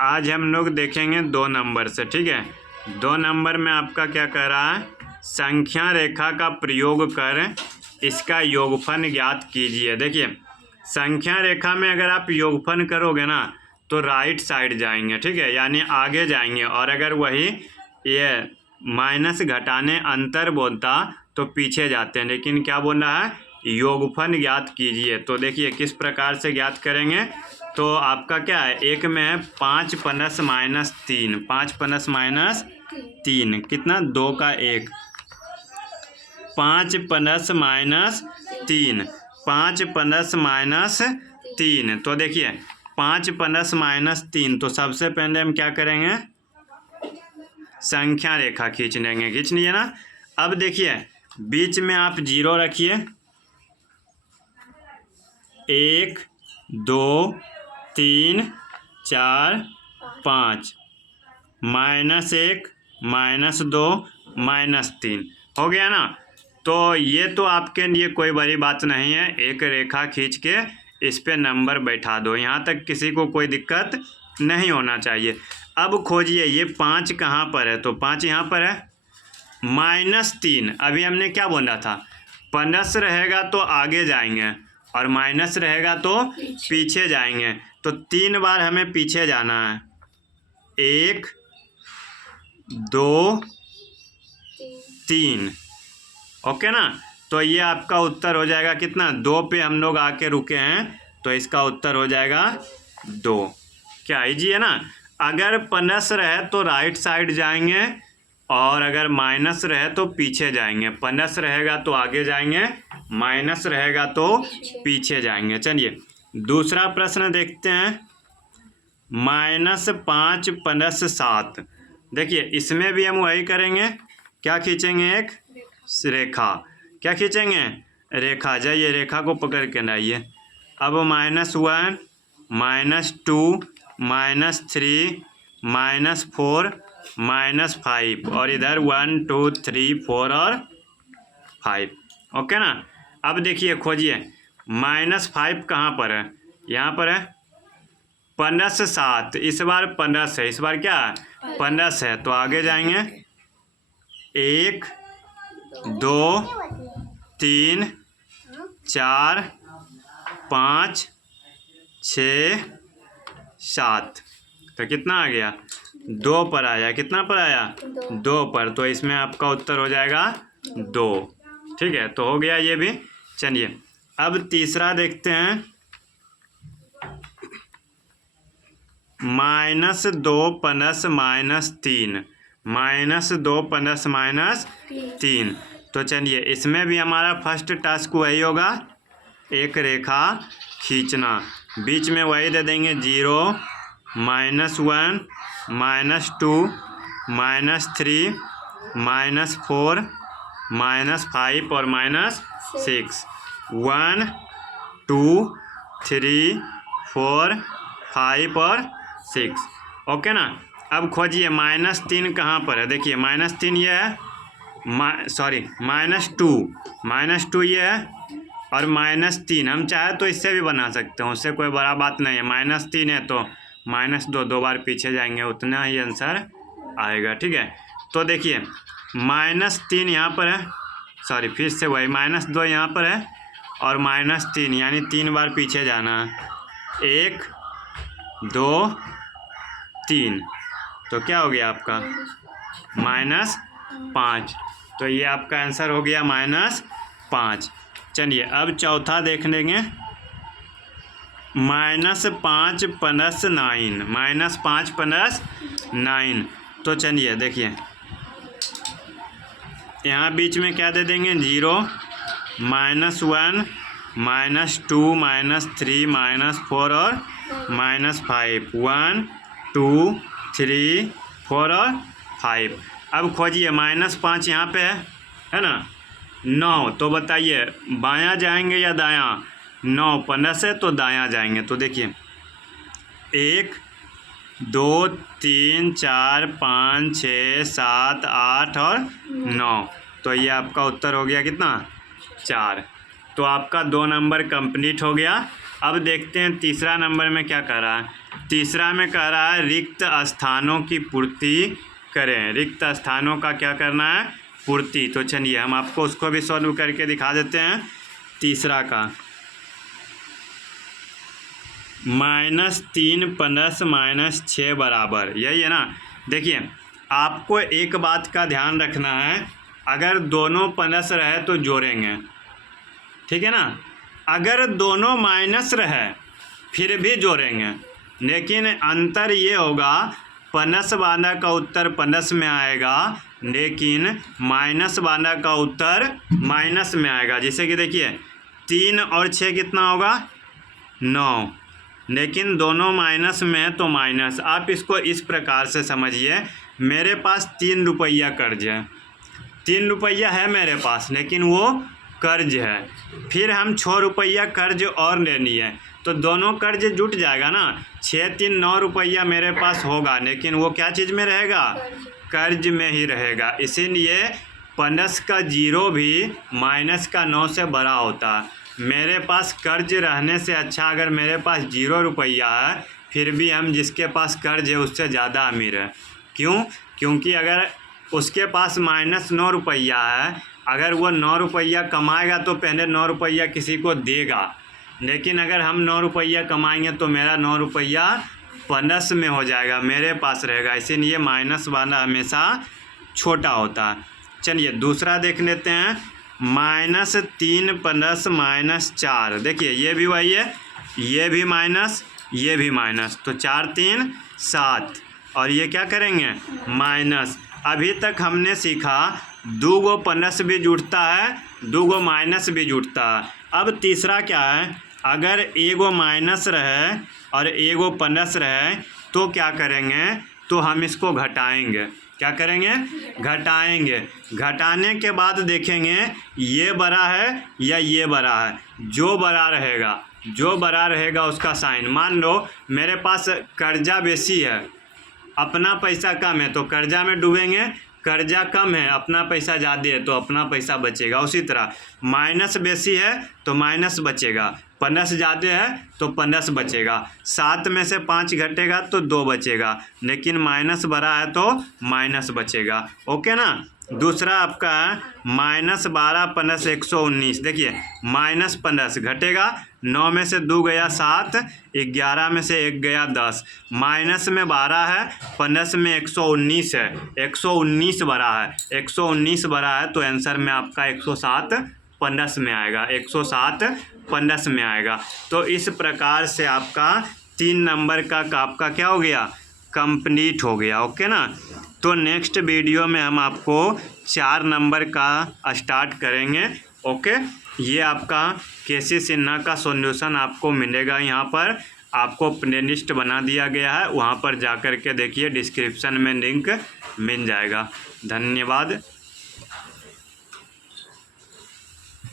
आज हम लोग देखेंगे 2 नंबर से, ठीक है। 2 नंबर में आपका क्या कह रहा है, संख्या रेखा का प्रयोग कर इसका योगफल ज्ञात कीजिए। देखिए, संख्या रेखा में अगर आप योगफल करोगे ना तो राइट साइड जाएंगे, ठीक है, यानी आगे जाएंगे। और अगर वही ये माइनस घटाने अंतर बोलता तो पीछे जाते हैं। लेकिन क्या बोल रहा है, योगफल ज्ञात कीजिए। तो देखिए किस प्रकार से ज्ञात करेंगे। तो आपका क्या है, एक में है 5 प्लस माइनस 3, 5 प्लस माइनस 3 कितना, 2 का 1, 5 प्लस माइनस 3, 5 प्लस माइनस 3। तो देखिए 5 प्लस माइनस 3, तो सबसे पहले हम क्या करेंगे, संख्या रेखा खींच लेंगे, खींच लिए ना। अब देखिए बीच में आप 0 रखिए, 1 2 3 4 5, -1 -2 -3 हो गया ना। तो ये तो आपके लिए कोई बड़ी बात नहीं है, एक रेखा खींच के इस पे नंबर बैठा दो, यहाँ तक किसी को कोई दिक्कत नहीं होना चाहिए। अब खोजिए ये 5 कहाँ पर है, तो 5 यहाँ पर है। -3, अभी हमने क्या बोला था, प्लस रहेगा तो आगे जाएंगे और माइनस रहेगा तो पीछे जाएंगे। तो 3 बार हमें पीछे जाना है, 1 2 3, ओके ना। तो ये आपका उत्तर हो जाएगा कितना, 2 पे हम लोग आके रुके हैं, तो इसका उत्तर हो जाएगा 2। क्या इजी है ना। अगर प्लस रहे तो राइट साइड जाएंगे और अगर माइनस रहे तो पीछे जाएंगे। प्लस रहेगा तो आगे जाएंगे, माइनस रहेगा तो पीछे जाएंगे। चलिए दूसरा प्रश्न देखते हैं, -5 प्लस 7। देखिए इसमें भी हम वही करेंगे, क्या खींचेंगे, एक रेखा। क्या खींचेंगे, रेखा। जाइए रेखा को पकड़ के लाइए। अब -1 -2 -3 -4 -5 और इधर 1 2 3 4 और 5, ओके ना। अब देखिए खोजिए, -5 कहाँ पर है, यहाँ पर है। +7, इस बार प्लस है, इस बार क्या है, प्लस है, तो आगे जाएंगे, 1 2 3 4 5 6 7, तो कितना आ गया, 2 पर आया। कितना पर आया, 2 पर। तो इसमें आपका उत्तर हो जाएगा 2, ठीक है। तो हो गया ये भी। चलिए अब तीसरा देखते हैं, -2 प्लस -3, -2 प्लस -3। तो चलिए इसमें भी हमारा फर्स्ट टास्क वही होगा, एक रेखा खींचना। बीच में वही दे देंगे, 0 -1 -2 -3 -4 -5 और -6, 1 2 3 4 5 और 6, ओके ना। अब खोजिए -3 कहाँ पर है। देखिए -3 ये है, -2 ये है और -3 हम चाहे तो इससे भी बना सकते हैं, उससे कोई बड़ा बात नहीं है। -3 है तो -2 2 बार पीछे जाएंगे, उतना ही आंसर आएगा, ठीक है। तो देखिए -3 यहाँ पर है, फिर से वही -2 यहाँ पर है और -3 यानी 3 बार पीछे जाना है, 1 2 3। तो क्या हो गया आपका, -5। तो ये आपका आंसर हो गया -5। चलिए अब चौथा देख लेंगे, -5 प्लस 9, -5 प्लस 9। तो चलिए देखिए यहाँ बीच में क्या दे देंगे, 0 -1 -2 -3 -4 और -5, 1 2 3 4 और 5। अब खोजिए -5 यहाँ पे है ना, 9। तो बताइए बायां जाएंगे या दायां, 9 प्लस है तो दायां जाएंगे। तो देखिए 1 2 3 4 5 6 7 8 और 9। तो ये आपका उत्तर हो गया कितना, 4। तो आपका 2 नंबर कंप्लीट हो गया। अब देखते हैं तीसरा नंबर में क्या कर रहा है। तीसरा में कह रहा है रिक्त स्थानों की पूर्ति करें। रिक्त स्थानों का क्या करना है? पूर्ति। तो चलिए हम आपको उसको भी सॉल्व करके दिखा देते हैं। तीसरा का -3 + -6 बराबर, यही है ना। देखिए आपको एक बात का ध्यान रखना है, अगर दोनों प्लस रहे तो जोड़ेंगे, ठीक है ना। अगर दोनों माइनस रहे फिर भी जोड़ेंगे, लेकिन अंतर ये होगा प्लस वाला का उत्तर प्लस में आएगा, लेकिन माइनस वाला का उत्तर माइनस में आएगा। जैसे कि देखिए 3 और 6 कितना होगा? 9, लेकिन दोनों माइनस में है तो माइनस। आप इसको इस प्रकार से समझिए, मेरे पास 3 रुपया कर्ज है, 3 रुपया है मेरे पास, लेकिन वो कर्ज है। फिर हम 6 रुपया कर्ज और लेनी है, तो दोनों कर्ज जुट जाएगा ना। 6 3 9 रुपया मेरे पास होगा, लेकिन वो क्या चीज़ में रहेगा? कर्ज में ही रहेगा। इसीलिए प्लस का 0 भी माइनस का 9 से बड़ा होता है। मेरे पास कर्ज रहने से अच्छा अगर मेरे पास 0 रुपया है फिर भी हम जिसके पास कर्ज है उससे ज़्यादा अमीर है। क्यों? क्योंकि अगर उसके पास -9 रुपया है, अगर वो 9 रुपया कमाएगा तो पहले 9 रुपया किसी को देगा, लेकिन अगर हम 9 रुपया कमाएंगे तो मेरा 9 रुपया प्लस में हो जाएगा, मेरे पास रहेगा। इसीलिए माइनस वाला हमेशा छोटा होता है। चलिए दूसरा देख लेते हैं। -3 + -4, देखिए ये भी वही है, ये भी माइनस, ये भी माइनस, तो 4 3 7, और ये क्या करेंगे? माइनस। अभी तक हमने सीखा 2 गो प्लस भी जुड़ता है, 2 गो माइनस भी जुड़ता है। अब तीसरा क्या है? अगर एगो माइनस रहे और एगो प्लस रहे तो क्या करेंगे? तो हम इसको घटाएंगे। क्या करेंगे? घटाएंगे। घटाने के बाद देखेंगे ये बड़ा है या ये बड़ा है। जो बड़ा रहेगा उसका साइन। मान लो मेरे पास कर्जा बेसी है, अपना पैसा कम है, तो कर्जा में डूबेंगे। कर्जा कम है, अपना पैसा ज़्यादा है, तो अपना पैसा बचेगा। उसी तरह माइनस बेसी है तो माइनस बचेगा, प्लस ज़्यादा है तो प्लस बचेगा। 7 में से 5 घटेगा तो 2 बचेगा, लेकिन माइनस बड़ा है तो माइनस बचेगा। ओके ना। दूसरा आपका है -12 + 119। देखिए माइनस प्लस घटेगा, 9 में से 2 गया 7, 11 में से 1 गया 10। माइनस में 12 है, प्लस में 119 है, 119 बड़ा है, 119 बड़ा है तो आंसर में आपका 107 प्लस में आएगा, 107 प्लस में आएगा। तो इस प्रकार से आपका 3 नंबर का आपका क्या हो गया? कंप्लीट हो गया। ओके ना। तो नेक्स्ट वीडियो में हम आपको 4 नंबर का स्टार्ट करेंगे। ओके, ये आपका केसी सिन्हा का सॉल्यूशन आपको मिलेगा। यहाँ पर आपको प्लेलिस्ट बना दिया गया है, वहाँ पर जा कर के देखिए, डिस्क्रिप्शन में लिंक मिल जाएगा। धन्यवाद।